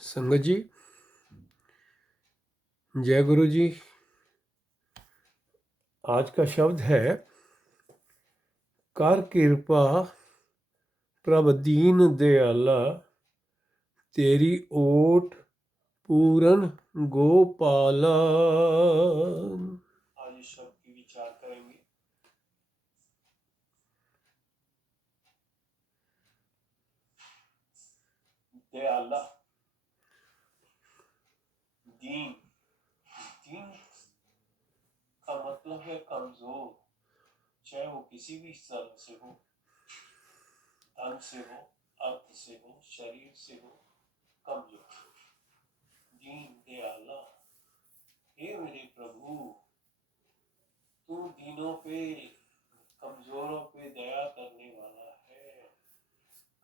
संगत जी, जय गुरु जी। आज का शब्द है कर कृपा प्रभ दीन दयाला, तेरी ओट पूरन गोपाला। आज इस शब्द की विचार करेंगे। दयाला, दीन। दीन का मतलब है कमजोर, चाहे वो किसी भी स्तर से हो, धन से हो, अर्थ से हो, शरीर से हो, कमजोर। दीन दयाला, हे मेरे प्रभु, तू दीनों पे, कमजोरों पे दया करने वाला है।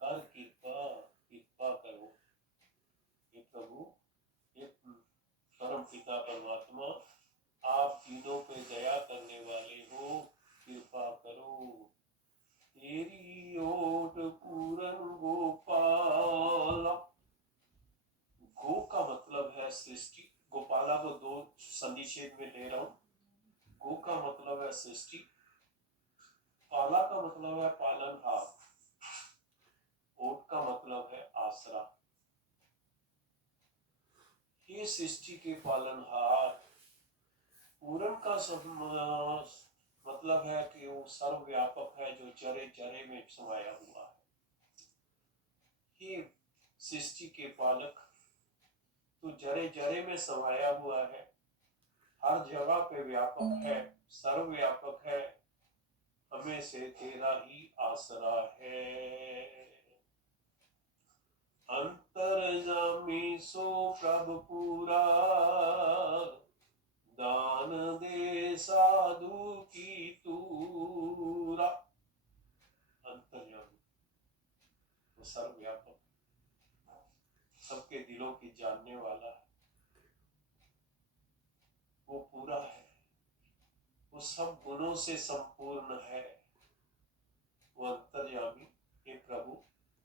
कर कृपा, कृपा करो। हे प्रभु, हे परम पिता परमात्मा, आप दीनों पे दया करने वाले हो, कृपा करो। तेरी ओट पूरन गोपाला। गो का मतलब है सृष्टि। गोपाला को दो संधिच्छेद में ले रहा हूं। गो का मतलब है सृष्टि, पाला का मतलब है पालनहार, ओट का मतलब है आसरा। ये सृष्टि के पालनहार। पूरन का मतलब है कि वो सर्वव्यापक है, जो जरे जरे में समाया हुआ है। ये सृष्टि के पालक, तू जरे जरे में समाया हुआ है, हर जगह पे व्यापक है, सर्वव्यापक है। हमें से तेरा ही आसरा है। अंतर्जामी सो प्रभु पूरा, दान दे साधु की तूरा। अंतर्यामी, वो सर्वव्यापक, सबके दिलों की जानने वाला है, वो पूरा है, वो सब गुणों से संपूर्ण है। वो अंतर्यामी, हे प्रभु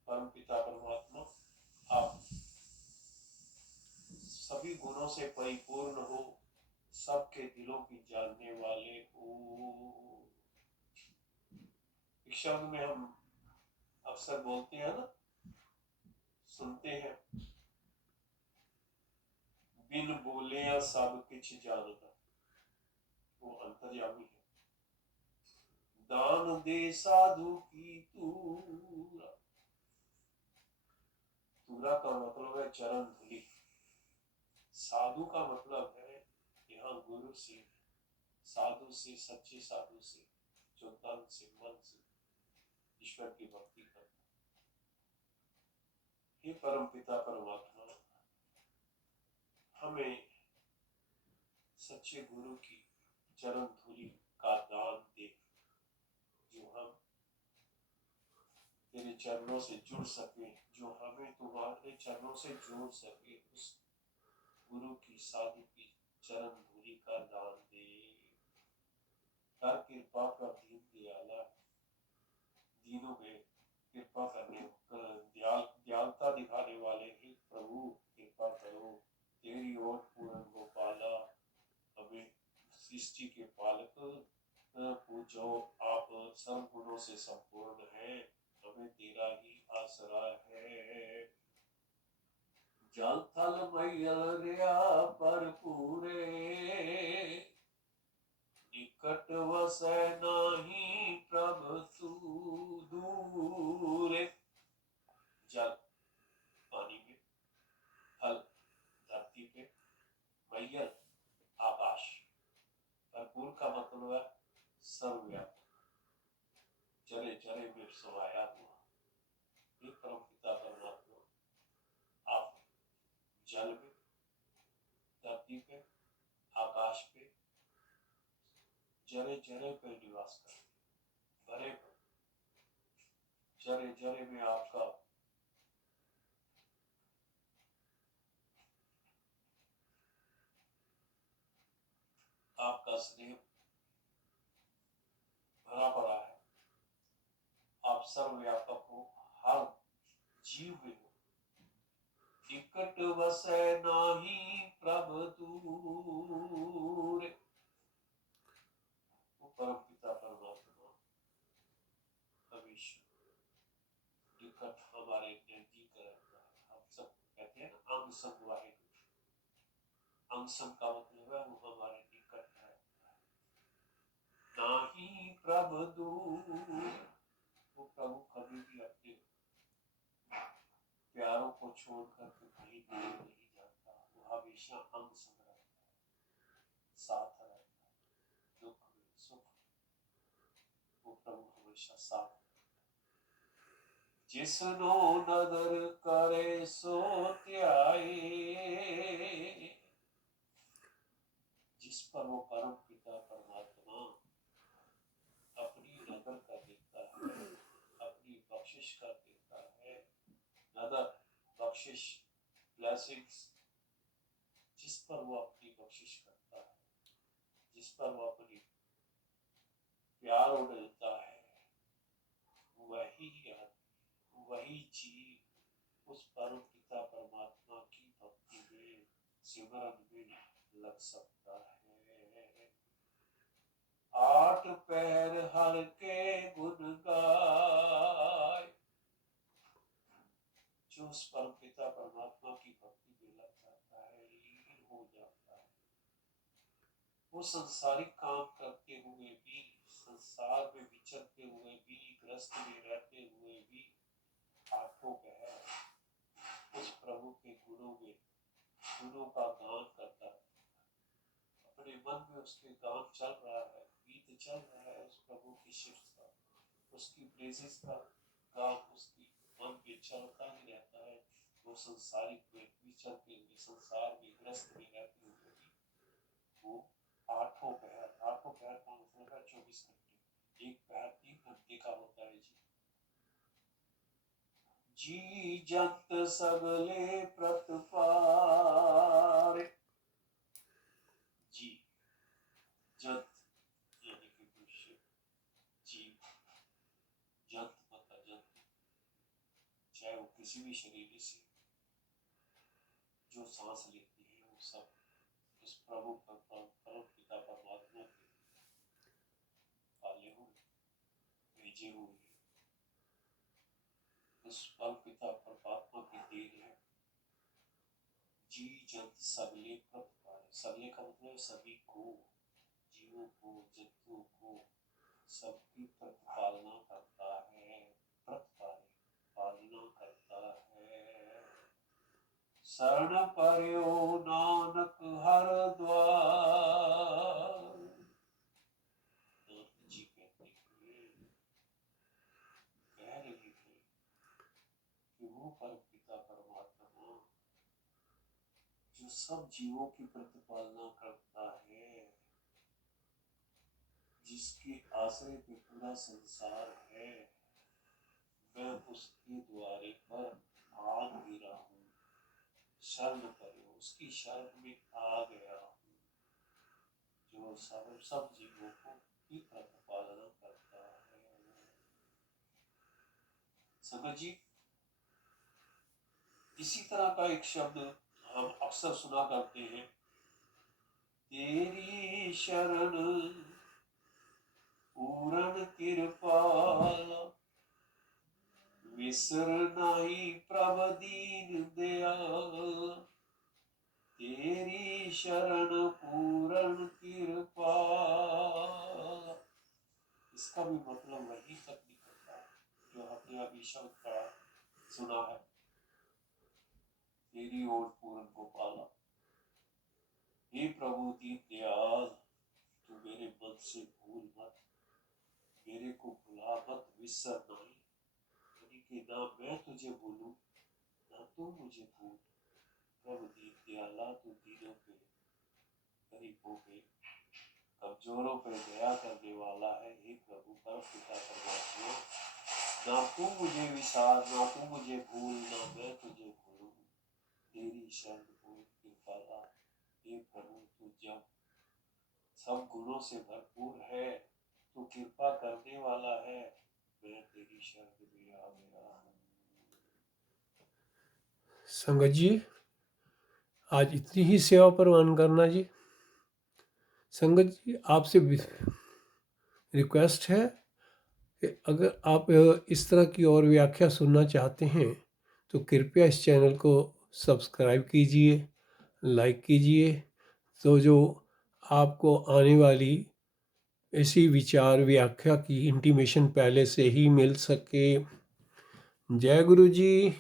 परम पिता परमात्मा, आप सभी गुणों से परिपूर्ण हो, सबके दिलों की जानने वाले हो। इस शब्द में हम अक्सर बोलते हैं ना, सुनते हैं, बिन बोले या सब कुछ जानता। वो अंतर्यामी है। दान दे साधु की तूरा। तूरा का मतलब है चरण धूलि। साधु का मतलब है यहाँ गुरु से, साधु से, सच्चे साधु से, जो तन से मन से ईश्वर की भक्ति करता। हे परम पिता परमात्मा, हमें सच्चे गुरु की चरण धूलि का दान दे, जो हम तेरे चरणों से जुड़ सके, जो हमें तुम्हारे चरणों से जोड़ सके। उस गुरु की, साधु की चरण धूलि का दान दे। कर कृपा का दीन दयाला, दीनों में कृपा करने, दयालुता दिखाने वाले ही प्रभु, कृपा करो। तेरी ओर पूर्ण गोपाला, हमें सृष्टि के पालक पूजो। आप सब गुणों से संपूर्ण हैं, हमें तेरा ही आसरा है। जल थल मैयल रिया पर पूरे, निकट वसै नाही प्रभ तू दूरे। जल पानी में, थल धरती पे, मैयल आकाश। भरपूर का मतलब है सर्वव्यापक, जरे जरे में समाया हुआ। ये परम पिता परमात्मा, आप जल में, धरती पे, आकाश पे, जरे जरे पे निवास करते, भरे जरे जरे में आपका आपका स्नेह भरा पड़ा है। आप सर्वव्यापक हो, हर जीव में हो, निकट वसै नाही प्रभ दूर। वो परम पिता परमात्मा हमेशा निकट हमारे नजदीक रहता है। हम सब कहते हैं ना अंग संग वाहिगुरु। अंग संग का मतलब है वो हमारे निकट रहता है। नाही प्रभ दूर, वो प्रभु कभी भी अपने प्यारों को छोड़कर के कहीं दूर नहीं जाता। वो हमेशा अंग संग रहता है, साथ रहता है, दुख में सुख वो प्रभु हमेशा साथ। जिसनो नदर करे सो त्याए, जिस पर वो परम पिता परमात्मा अपनी नजर कर देता है, अपनी बख्शिश कर देता है। नजर, बख्शिश, ब्लेसिंग्स, जिस पर वो अपनी बख्शिश करता है, जिस पर वो अपनी प्यार उड़ता है, वही आदमी, वही जीव उस परम पिता परमात्मा की भक्ति में, सिमरन में लग सकता है। आठ पैर हर के गुण गाय, जो उस परम पिता परमात्मा की भक्ति में लग जाता है, लीन हो जाता है, वो संसारिक काम करते हुए भी, संसार में विचरते हुए भी, ग्रस्त में रहते हुए भी आठों पहर उस प्रभु के गुणों में, गुणों का गान करता है। अपने मन में उसके गान चल रहा है, गीत चल रहा है उस प्रभु की शिफ्ट का, उसकी प्रेजेंस का गान उसकी मन में चलता ही रहता है। वो संसारिक में विचरते हुए, संसार में ग्रस्त में रहते हुए भी वो आठों पहर का मतलब है 24 घंटे, एक पहर 3 घंटे का होता है जी। जी जंत सगले प्रतपारे, जी जंत यानी कि मनुष्य, जीव, जंत मतलब जंतु, चाहे वो किसी भी शरीर से जो सांस लेते हैं, वो सब उस प्रभु परम पिता परमात्मा के पाले हुए, भेजे हुए उस परम पिता परमात्मा की देन है। जी जंत सगले प्रतपारे, सगले का मतलब सभी को, जीवों को, जंतुओं को, सबकी प्रतिपालना करता है। प्रतिपाले, पालना करता है। शरण पर्यो नानक हर द्वार, नानक जी कहते हुए कह रहे थे कि वो परम पिता परमात्मा जो सब जीवों की प्रतिपालना करता है, जिसके आश्रय पे पूरा संसार है, मैं उसके द्वारे पर आ गिरा हूँ। शरण पर उसकी शरण में आ गया हूँ, जो सब जीवों को की प्रतिपालना करता है। संगत जी, इसी तरह का एक शब्द हम अक्सर सुना करते हैं, तेरी शरण पूर्ण कृपाल, विसर नहीं प्रभ दीन दयाल। तेरी शरण पूर्ण कृपाल, इसका भी मतलब वही तक निकलता है जो हमने अभी शब्द पढ़ा सुना है, तेरी ओर पूर्ण को पाला। हे प्रभु दीन दयाल, तू मेरे मन से भूल मत, मेरे को भुला मत, विसर नहीं, यानी कि ना मैं तुझे भूलूं ना तू मुझे भूल। प्रभु दीन दयाला, तू दीनों पे, गरीबों पे, कमजोरों पर दया करने वाला है। हे प्रभु परम पिता परमात्मा, ना तू मुझे विसार, ना तू मुझे भूल, ना मैं तुझे भूलूं। तेरी शरण पूर्ण कृपाला, हे प्रभु तू जब सब गुणों से भरपूर है, तू कृपा करने वाला है, मैं तेरी शरण में आ गया। संगत जी, आज इतनी ही सेवा प्रवान करना जी। संगत जी, आपसे रिक्वेस्ट है कि अगर आप इस तरह की और व्याख्या सुनना चाहते हैं तो कृपया इस चैनल को सब्सक्राइब कीजिए, लाइक कीजिए, तो जो आपको आने वाली ऐसी विचार व्याख्या की इंटीमेशन पहले से ही मिल सके। जय गुरु जी।